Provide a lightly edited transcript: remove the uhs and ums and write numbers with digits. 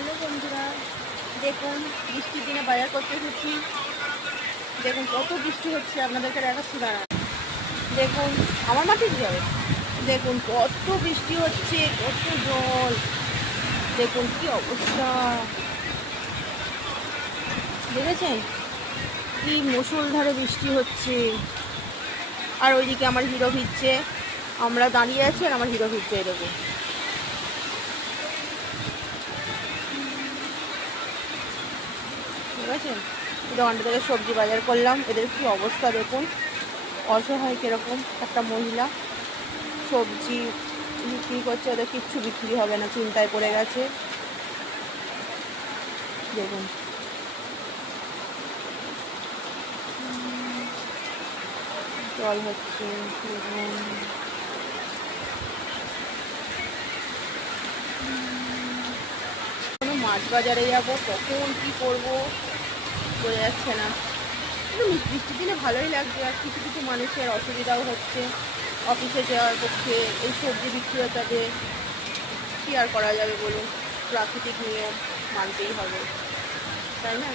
Hello বন্ধুরা, দেখুন বৃষ্টির দিনে বাজার করতে এসেছি। দেখুন কত বৃষ্টি হচ্ছে, আপনাদেরকে দেখাচ্ছি দাঁড়ান। দেখুন আমার মাঠে কি যাবে, দেখুন কত বৃষ্টি হচ্ছে, কত জল, দেখুন কি অবস্থা, দেখেছেন কি মুষলধারে বৃষ্টি হচ্ছে। আর ওইদিকে আমার হিরো ভিজছে, আমরা দাঁড়িয়ে আছি আর আমার হিরো ভিজছে। দেখুন ঠিক আছে, দোকানটা থেকে সবজি বাজার করলাম, এদের কি অবস্থা দেখুন, অসহায় কিরকম একটা মহিলা সবজি বিক্রি করছে, ওদের কিচ্ছু বিক্রি হবে না, চিন্তায় পড়ে গেছে। দেখুন জল হচ্ছে, দেখুন কোনো মাছ বাজারে যাবো, কখন কি করব বোঝা যাচ্ছে না। কিন্তু বৃষ্টির দিনে ভালোই লাগছে, আর কিছু কিছু মানুষের অসুবিধাও হচ্ছে অফিসে যাওয়ার পক্ষে, এই সবজি বিক্রেতাদের কী আর করা যাবে বলুন, প্রাকৃতিক নিয়ম মানতেই হবে, তাই না?